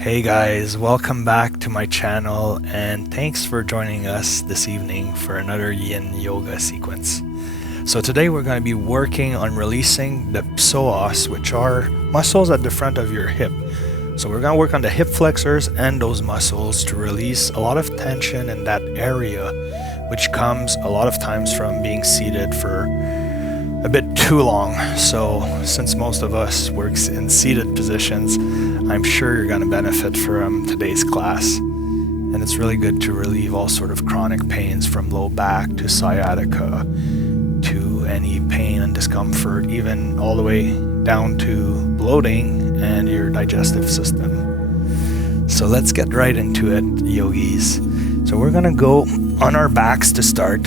Hey guys, welcome back to my channel and thanks for joining us this evening for another Yin Yoga sequence. So today we're going to be working on releasing the Psoas, which are muscles at the front of your hip. So we're going to work on the hip flexors and those muscles to release a lot of tension in that area, which comes a lot of times from being seated for a bit too long. So since most of us works in seated positions, I'm sure you're going to benefit from today's class. And it's really good to relieve all sort of chronic pains from low back to sciatica to any pain and discomfort, even all the way down to bloating and your digestive system. So let's get right into it, yogis. So we're going to go on our backs to start.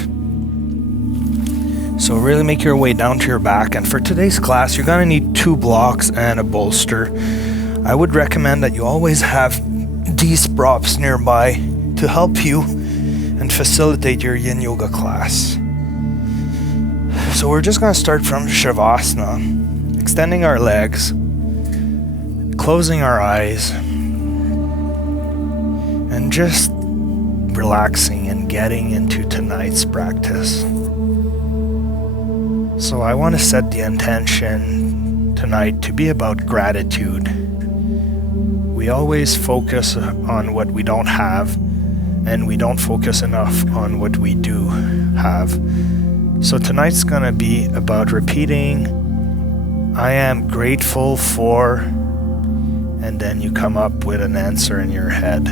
So really make your way down to your back, and for today's class you're going to need 2 blocks and a bolster. I would recommend that you always have these props nearby to help you and facilitate your Yin Yoga class. So we're just going to start from Shavasana, extending our legs, closing our eyes, and just relaxing and getting into tonight's practice. So I want to set the intention tonight to be about gratitude. We always focus on what we don't have, and we don't focus enough on what we do have. So tonight's going to be about repeating, I am grateful for, and then you come up with an answer in your head.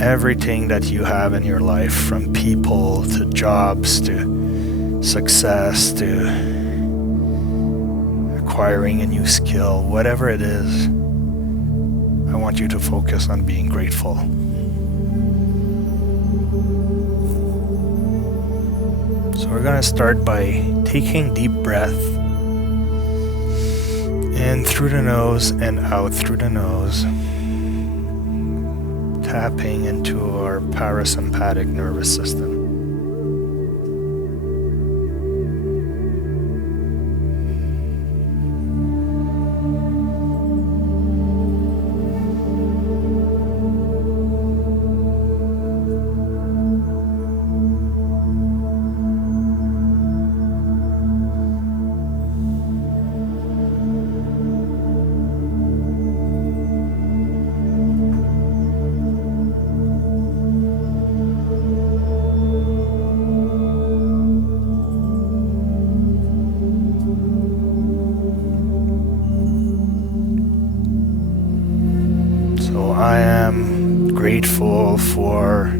Everything that you have in your life, from people to jobs to success to acquiring a new skill, whatever it is, I want you to focus on being grateful. So we're going to start by taking deep breath in through the nose and out through the nose, tapping into our parasympathetic nervous system. I am grateful for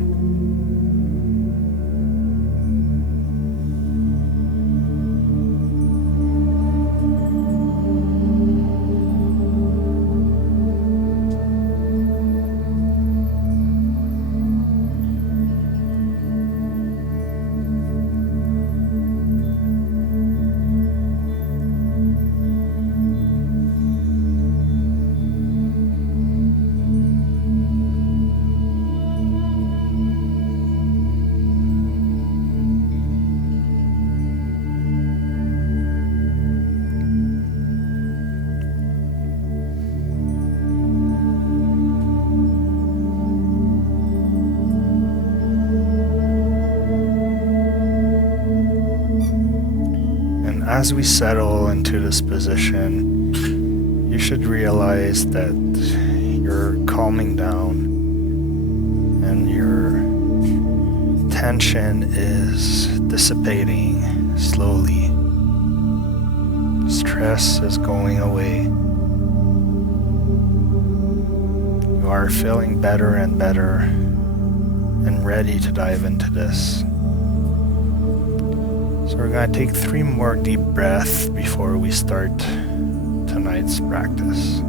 as we settle into this position, you should realize that you're calming down and your tension is dissipating slowly. Stress is going away. You are feeling better and better and ready to dive into this. So we're going to take 3 more deep breaths before we start tonight's practice.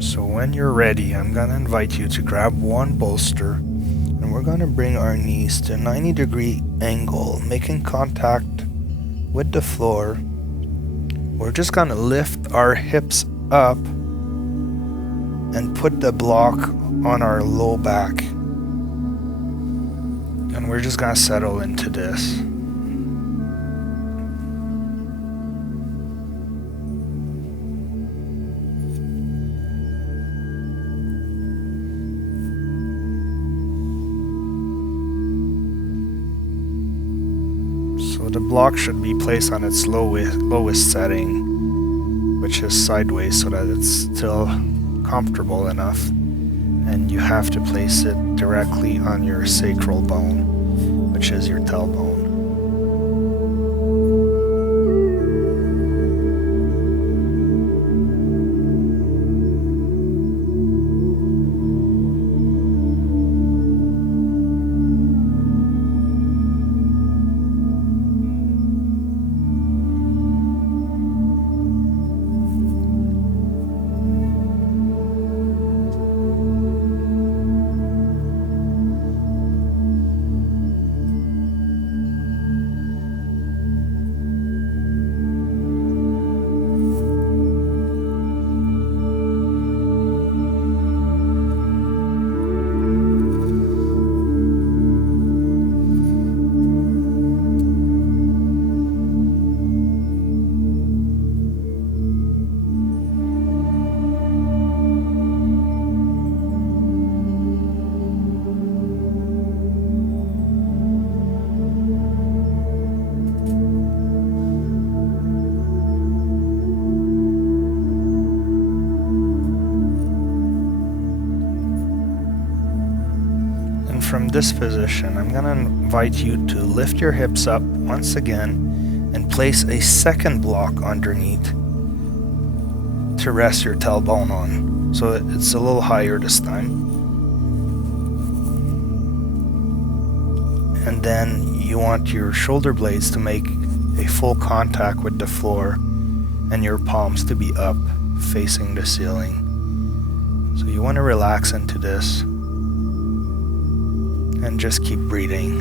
So when you're ready, I'm going to invite you to grab one bolster, and we're going to bring our knees to a 90-degree angle, making contact with the floor. We're just going to lift our hips up and put the block on our low back. And we're just going to settle into this. So the block should be placed on its lowest setting, which is sideways, so that it's still comfortable enough. And you have to place it directly on your sacral bone, which is your tailbone. From this position, I'm going to invite you to lift your hips up once again and place a second block underneath to rest your tailbone on. So it's a little higher this time. And then you want your shoulder blades to make a full contact with the floor and your palms to be up facing the ceiling. So you want to relax into this. And just keep breathing.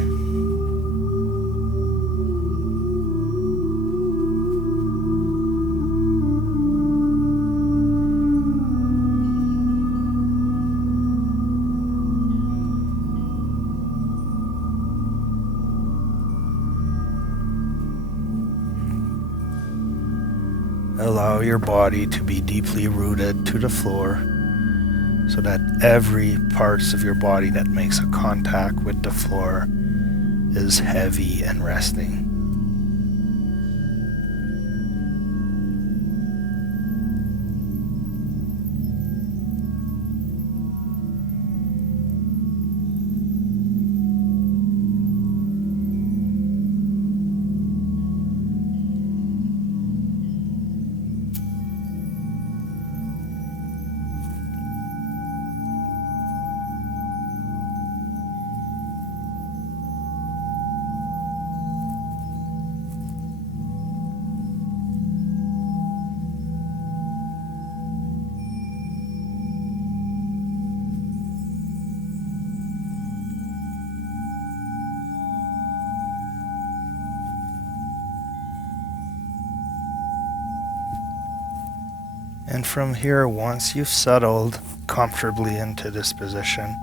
Allow your body to be deeply rooted to the floor, so that every parts of your body that makes a contact with the floor is heavy and resting. And from here, once you've settled comfortably into this position,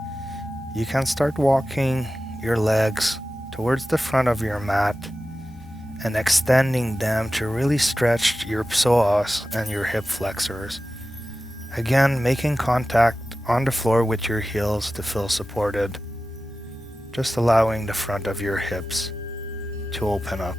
you can start walking your legs towards the front of your mat and extending them to really stretch your psoas and your hip flexors. Again, making contact on the floor with your heels to feel supported, just allowing the front of your hips to open up.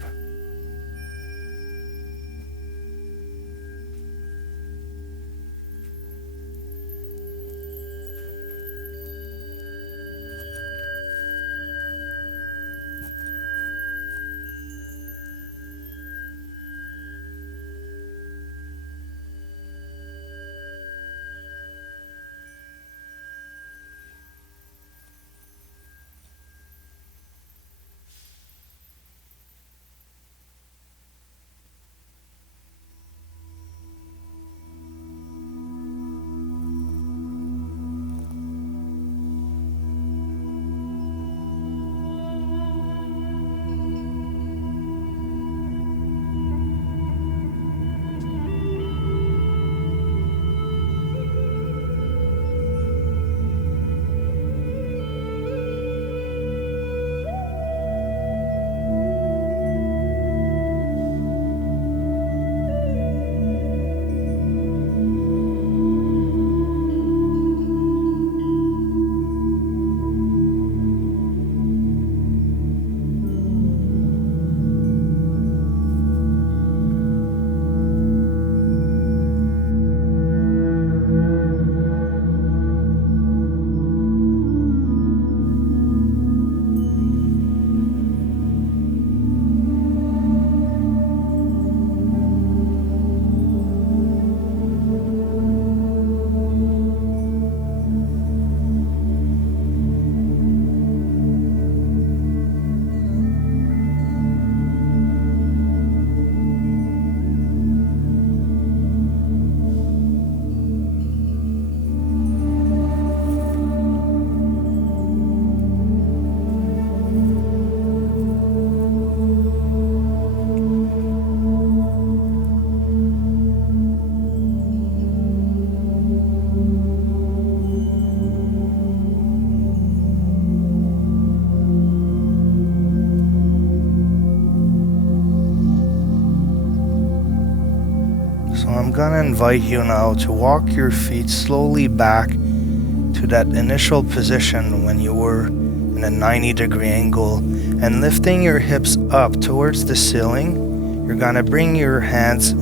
gonna invite you now to walk your feet slowly back to that initial position when you were in a 90-degree angle, and lifting your hips up towards the ceiling. You're gonna bring your hands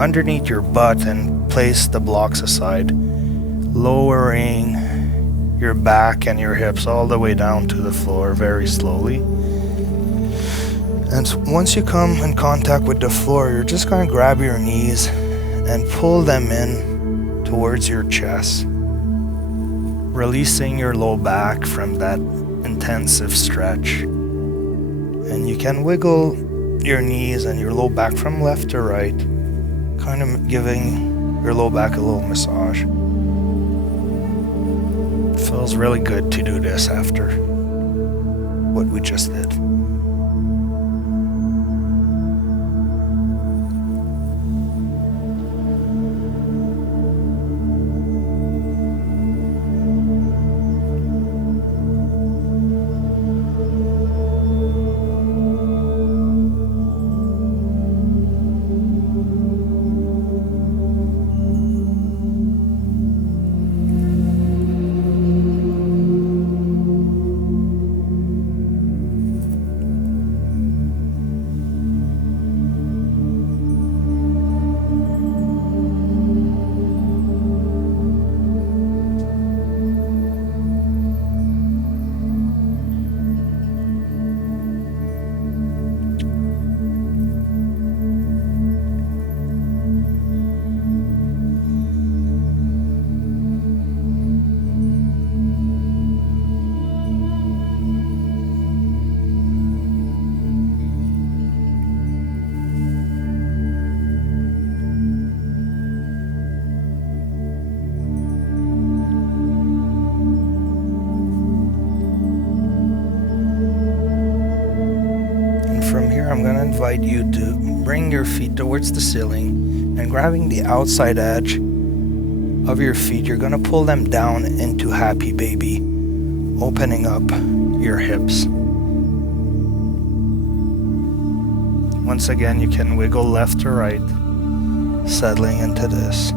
underneath your butt and place the blocks aside, lowering your back and your hips all the way down to the floor very slowly. And once you come in contact with the floor, you're just gonna grab your knees and pull them in towards your chest, releasing your low back from that intensive stretch. And you can wiggle your knees and your low back from left to right, kind of giving your low back a little massage. It feels really good to do this after what we just did. I'm going to invite you to bring your feet towards the ceiling, and grabbing the outside edge of your feet, you're going to pull them down into happy baby, opening up your hips. Once again, you can wiggle left to right, settling into this.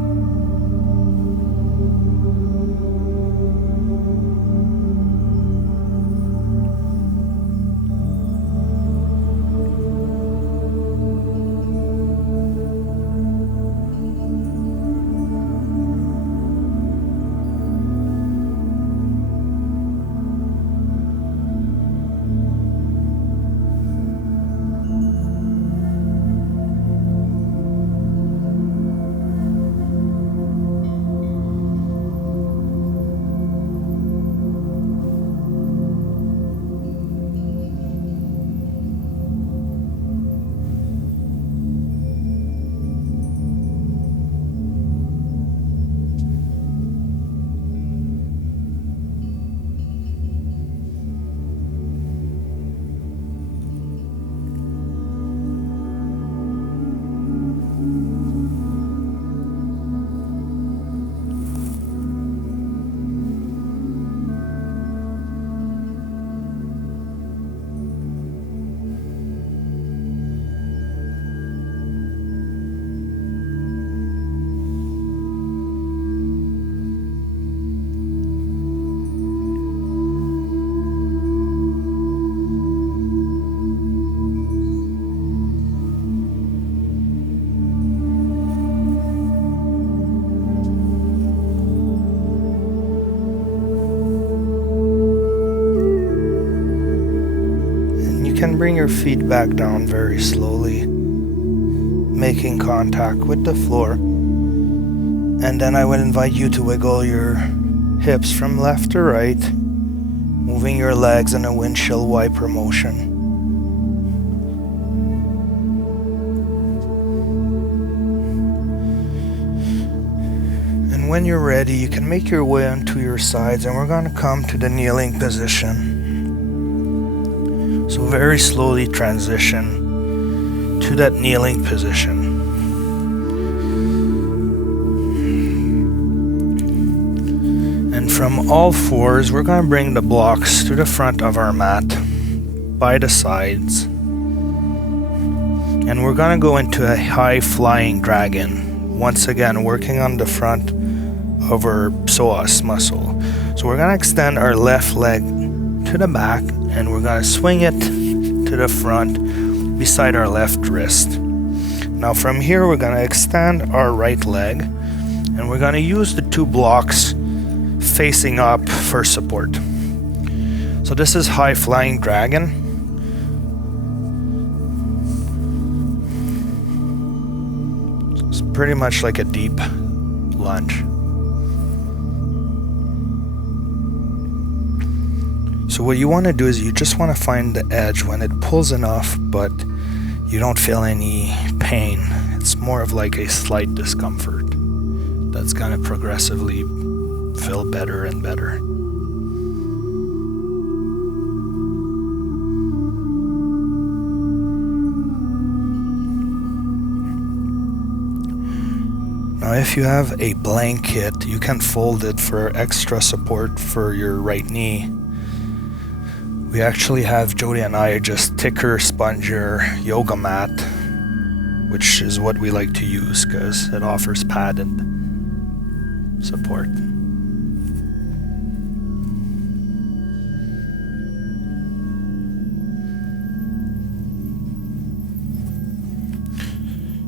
Can bring your feet back down very slowly, making contact with the floor. And then I will invite you to wiggle your hips from left to right, moving your legs in a windshield wiper motion. And when you're ready, you can make your way onto your sides, and we're going to come to the kneeling position. So very slowly transition to that kneeling position. And from all fours, we're going to bring the blocks to the front of our mat by the sides. And we're going to go into a high flying dragon, once again working on the front of our psoas muscle. So we're going to extend our left leg to the back and we're going to swing it to the front beside our left wrist. Now from here we're going to extend our right leg and we're going to use the two blocks facing up for support. So this is high flying dragon. It's pretty much like a deep lunge. So what you want to do is you just want to find the edge when it pulls enough, but you don't feel any pain. It's more of like a slight discomfort that's going to progressively feel better and better. Now if you have a blanket, you can fold it for extra support for your right knee. We actually have Jody and I just thicker, spongier yoga mat, which is what we like to use because it offers padded support.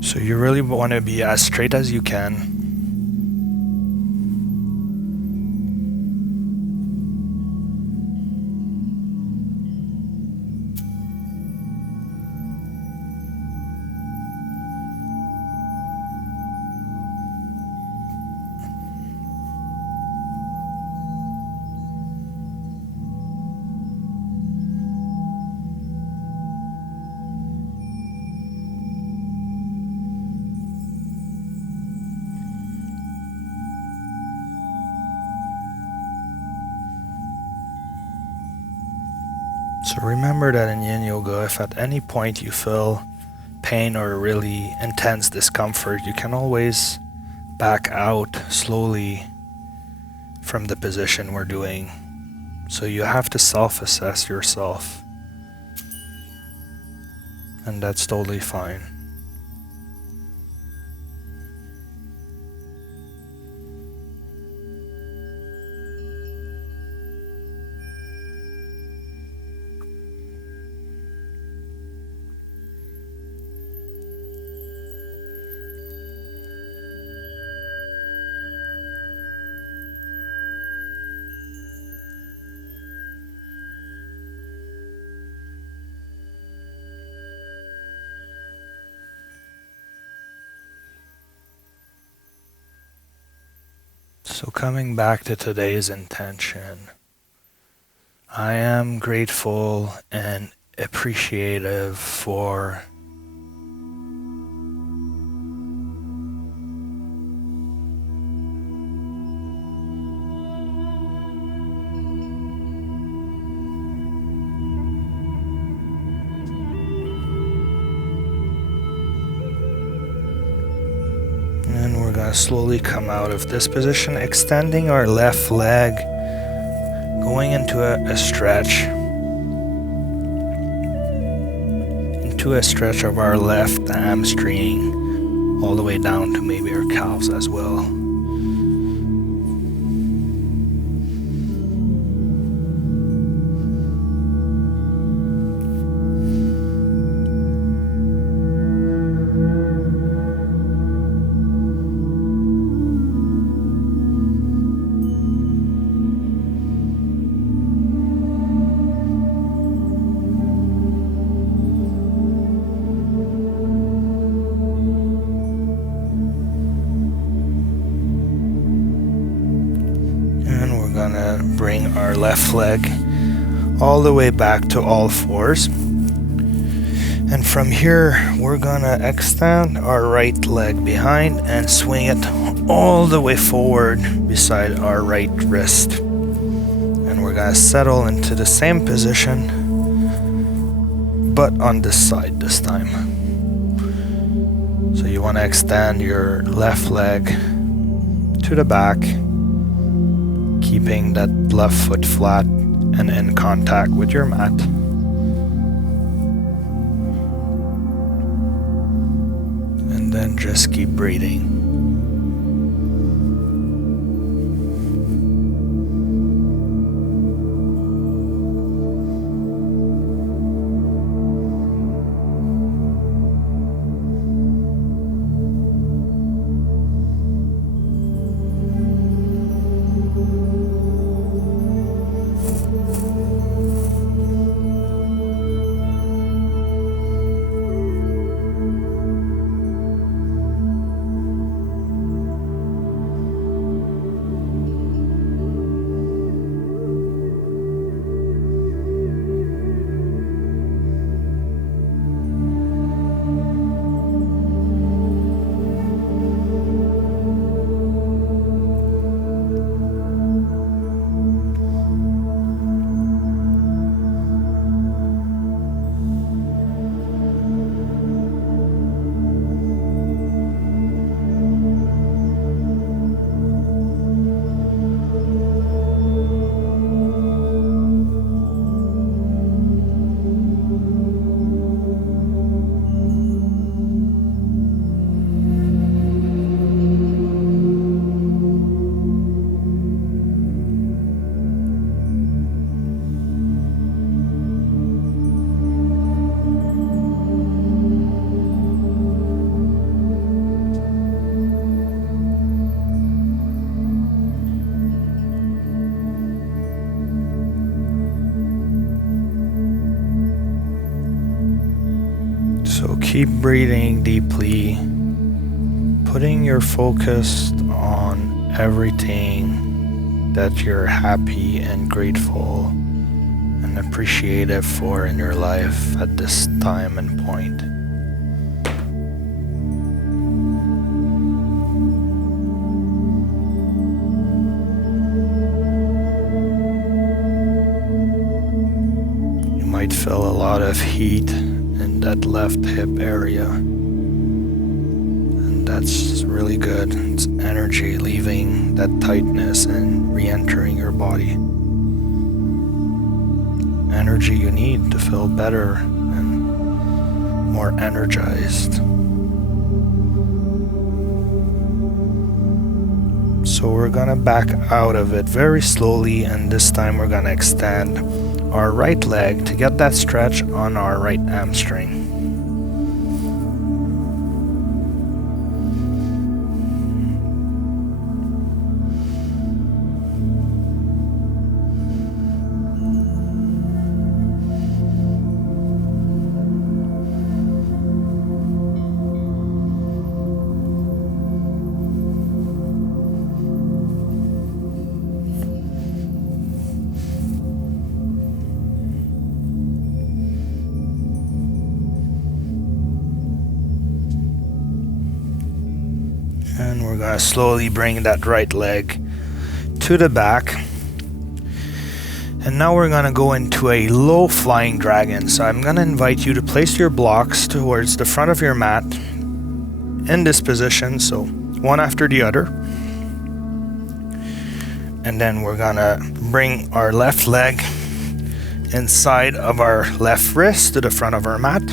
So you really want to be as straight as you can. So remember that in Yin Yoga, if at any point you feel pain or really intense discomfort, you can always back out slowly from the position we're doing. So you have to self-assess yourself, and that's totally fine. So coming back to today's intention, I am grateful and appreciative for slowly come out of this position, extending our left leg, going into a stretch of our left hamstring, all the way down to maybe our calves as well. Bring our left leg all the way back to all fours, and from here we're gonna extend our right leg behind and swing it all the way forward beside our right wrist, and we're gonna settle into the same position but on this side this time. So you want to extend your left leg to the back, keeping that left foot flat and in contact with your mat. And then just keep breathing. Keep breathing deeply, putting your focus on everything that you're happy and grateful and appreciative for in your life at this time and point. You might feel a lot of heat in that left hip area, and that's really good. It's energy leaving that tightness and re-entering your body. Energy you need to feel better and more energized. So we're gonna back out of it very slowly, and this time we're gonna extend our right leg to get that stretch on our right hamstring. And we're going to slowly bring that right leg to the back. And now we're going to go into a low flying dragon. So I'm going to invite you to place your blocks towards the front of your mat in this position. So one after the other. And then we're going to bring our left leg inside of our left wrist to the front of our mat.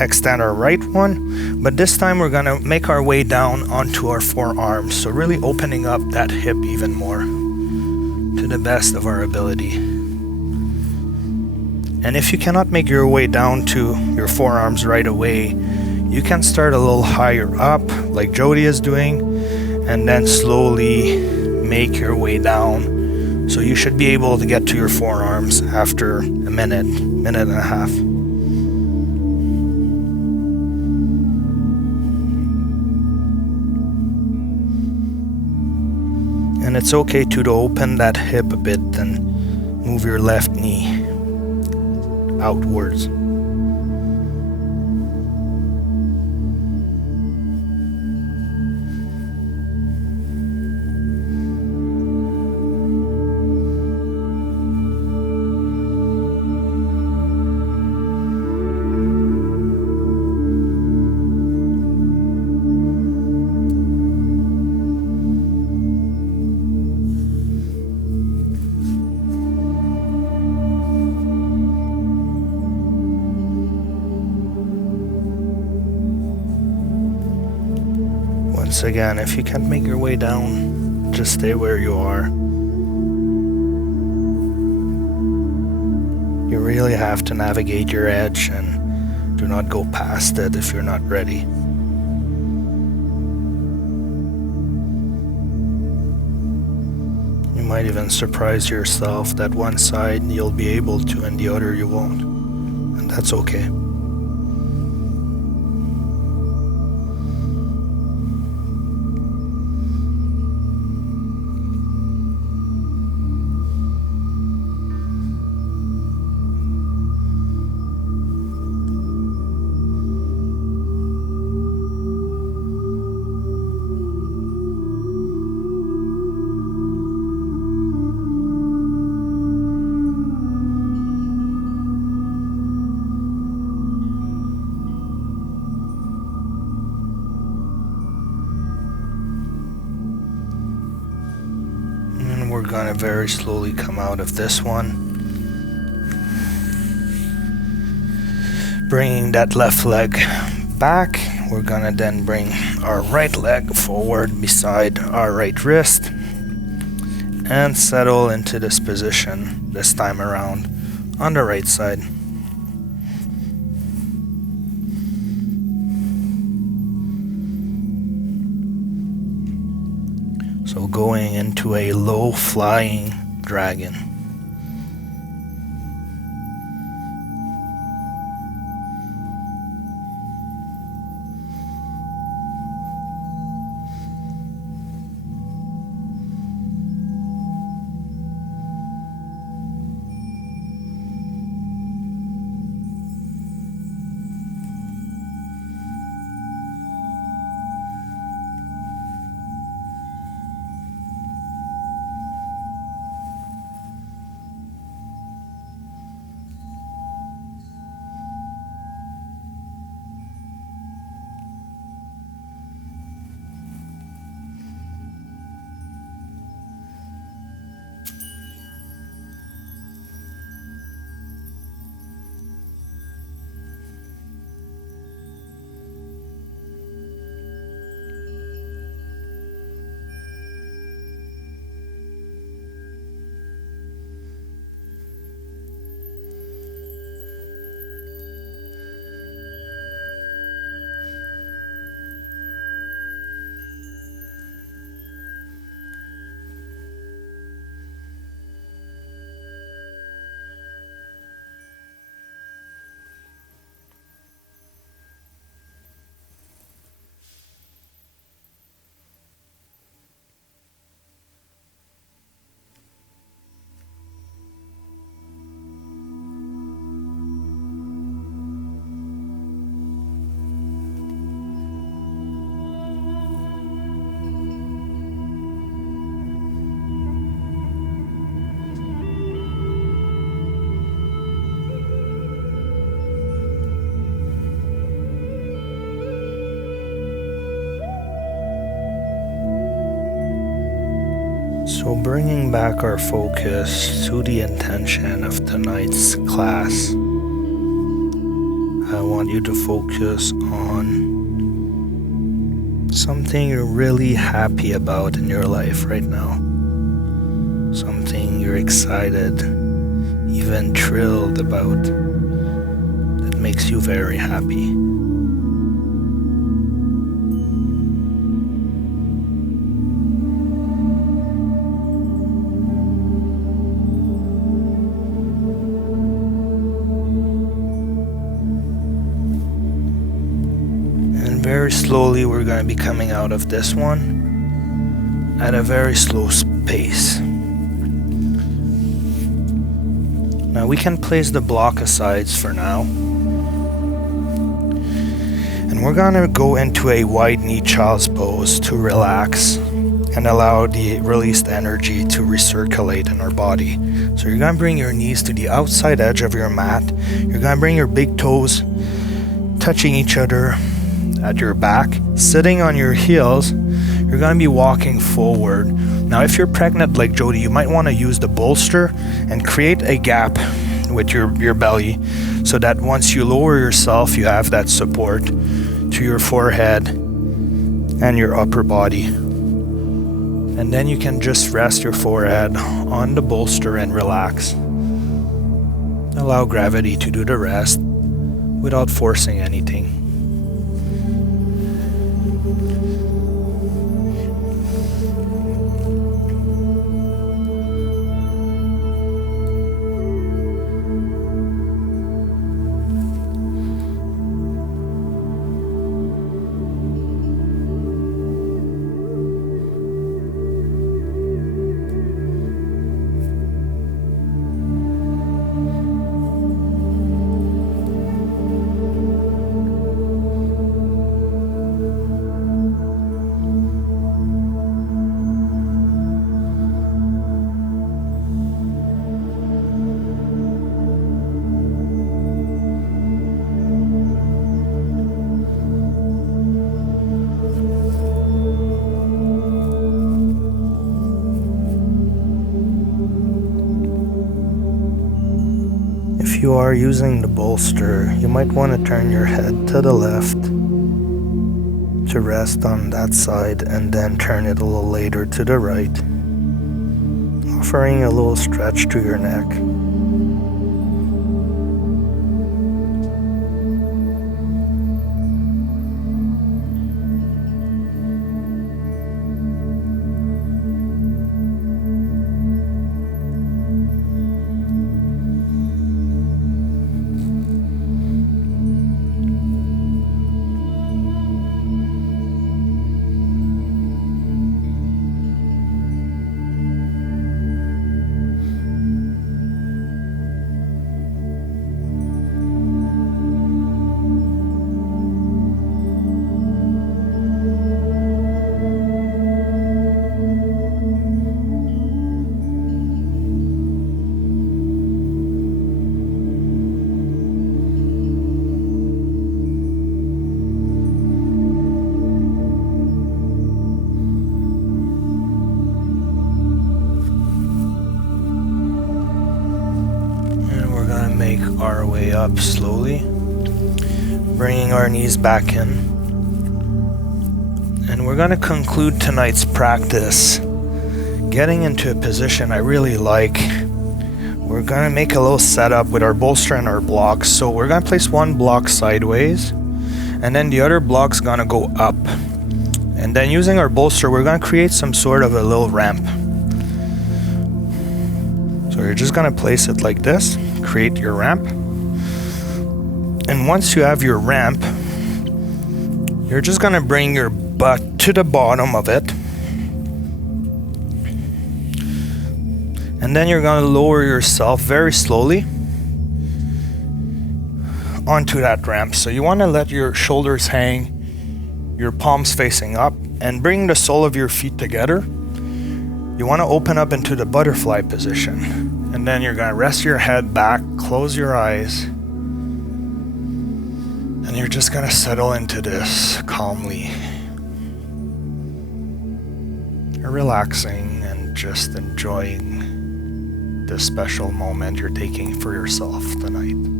Extend our right one, but this time we're gonna make our way down onto our forearms, so really opening up that hip even more to the best of our ability. And if you cannot make your way down to your forearms right away, you can start a little higher up like Jody is doing, and then slowly make your way down. So you should be able to get to your forearms after a minute and a half. And it's okay to open that hip a bit and move your left knee outwards. Once again, if you can't make your way down, just stay where you are. You really have to navigate your edge and do not go past it if you're not ready. You might even surprise yourself that one side you'll be able to and the other you won't. And that's okay. We're gonna very slowly come out of this one, bringing that left leg back. We're gonna then bring our right leg forward beside our right wrist and settle into this position this time around on the right side. So going into a low flying dragon. So bringing back our focus to the intention of tonight's class, I want you to focus on something you're really happy about in your life right now. Something you're excited, even thrilled about, that makes you very happy. Very slowly, we're going to be coming out of this one at a very slow pace. Now we can place the block aside for now. And we're going to go into a wide knee child's pose to relax and allow the released energy to recirculate in our body. So you're going to bring your knees to the outside edge of your mat. You're going to bring your big toes touching each other at your back, sitting on your heels. You're going to be walking forward. Now if you're pregnant like Jody, you might want to use the bolster and create a gap with your belly so that once you lower yourself, you have that support to your forehead and your upper body. And then you can just rest your forehead on the bolster and relax. Allow gravity to do the rest without forcing anything. If you are using the bolster, you might want to turn your head to the left to rest on that side and then turn it a little later to the right, offering a little stretch to your neck. Our way up slowly, bringing our knees back in. And we're going to conclude tonight's practice getting into a position I really like. We're going to make a little setup with our bolster and our blocks. So we're going to place one block sideways, and then the other block's going to go up. And then using our bolster, we're going to create some sort of a little ramp. So you're just going to place it like this. Create your ramp, and once you have your ramp, you're just going to bring your butt to the bottom of it, and then you're going to lower yourself very slowly onto that ramp. So you want to let your shoulders hang, your palms facing up, and bring the sole of your feet together. You want to open up into the butterfly position. And then you're going to rest your head back, close your eyes, and you're just going to settle into this calmly. You're relaxing and just enjoying the special moment you're taking for yourself tonight.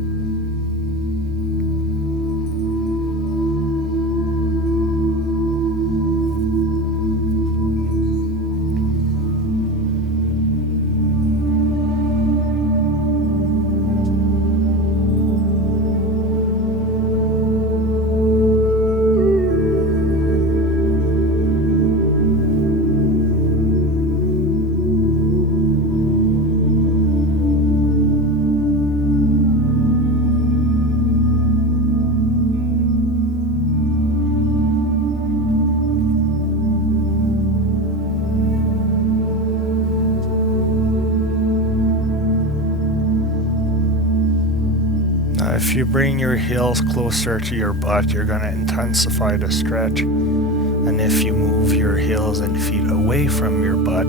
If you bring your heels closer to your butt, you're going to intensify the stretch. And if you move your heels and feet away from your butt,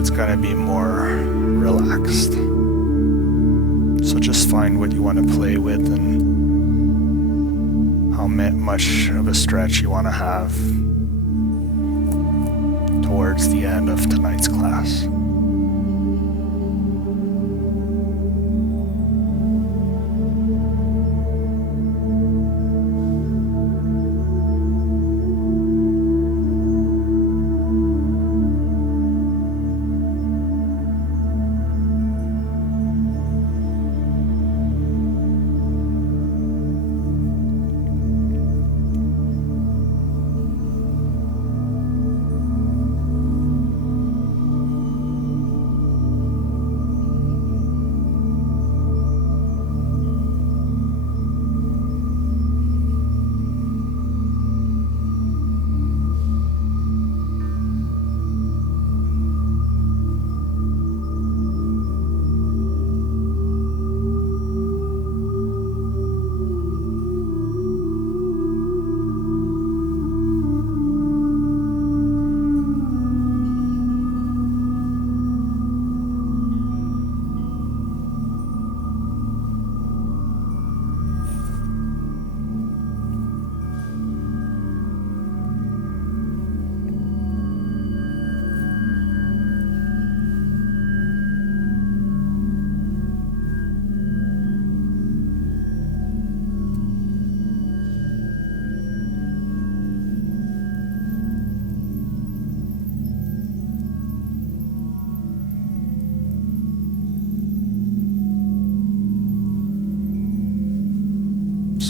it's going to be more relaxed. So just find what you want to play with and how much of a stretch you want to have towards the end of tonight's class.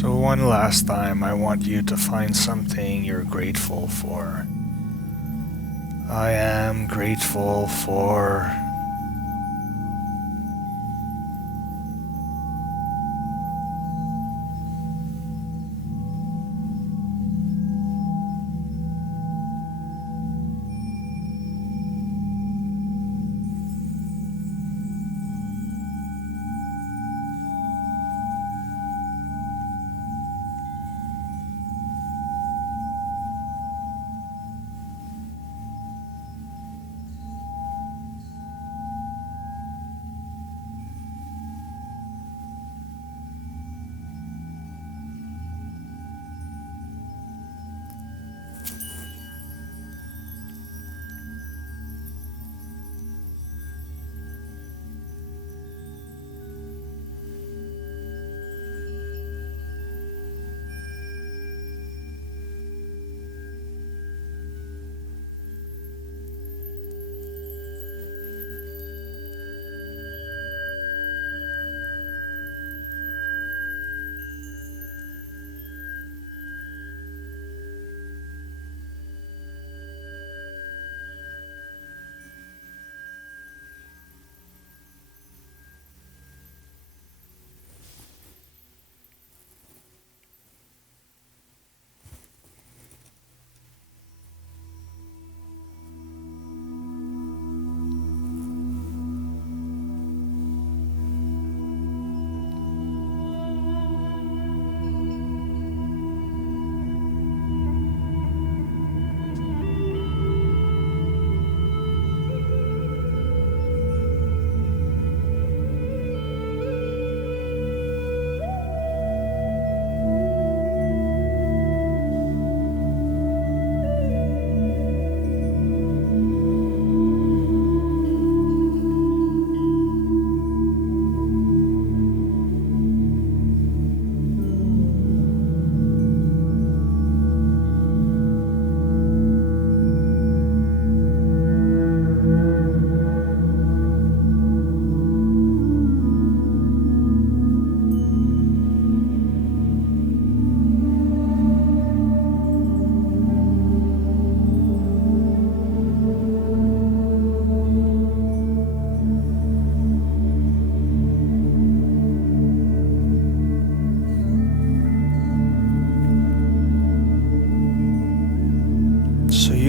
So one last time, I want you to find something you're grateful for. I am grateful for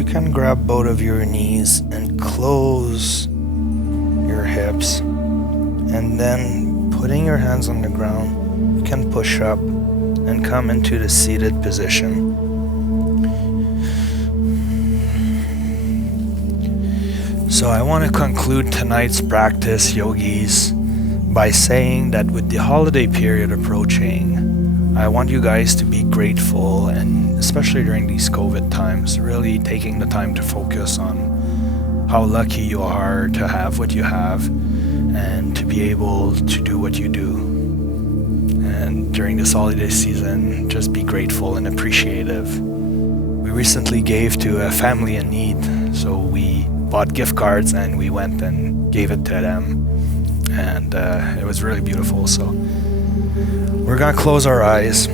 you can grab both of your knees and close your hips, and then putting your hands on the ground, you can push up and come into the seated position. So I want to conclude tonight's practice, yogis, by saying that with the holiday period approaching, I want you guys to be grateful, and especially during these COVID times, really taking the time to focus on how lucky you are to have what you have and to be able to do what you do. And during this holiday season, just be grateful and appreciative. We recently gave to a family in need, so we bought gift cards and we went and gave it to them, and it was really beautiful. So we're gonna close our eyes,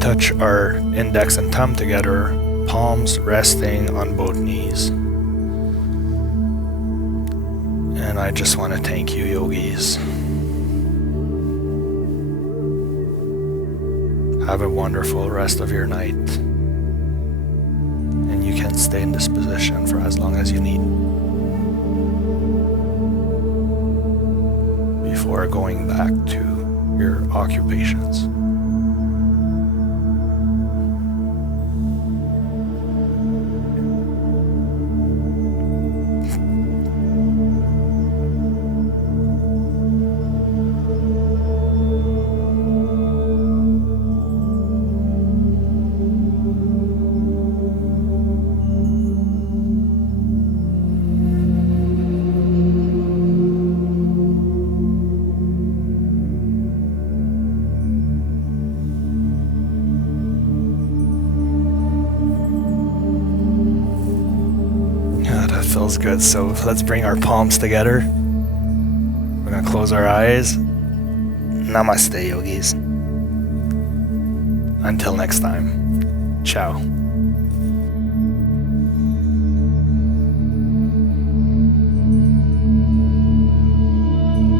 touch our index and thumb together, palms resting on both knees. And I just want to thank you, yogis. Have a wonderful rest of your night. And you can stay in this position for as long as you need before going back to your occupations. Feels good. So let's bring our palms together. We're gonna close our eyes. Namaste, yogis. Until next time. Ciao.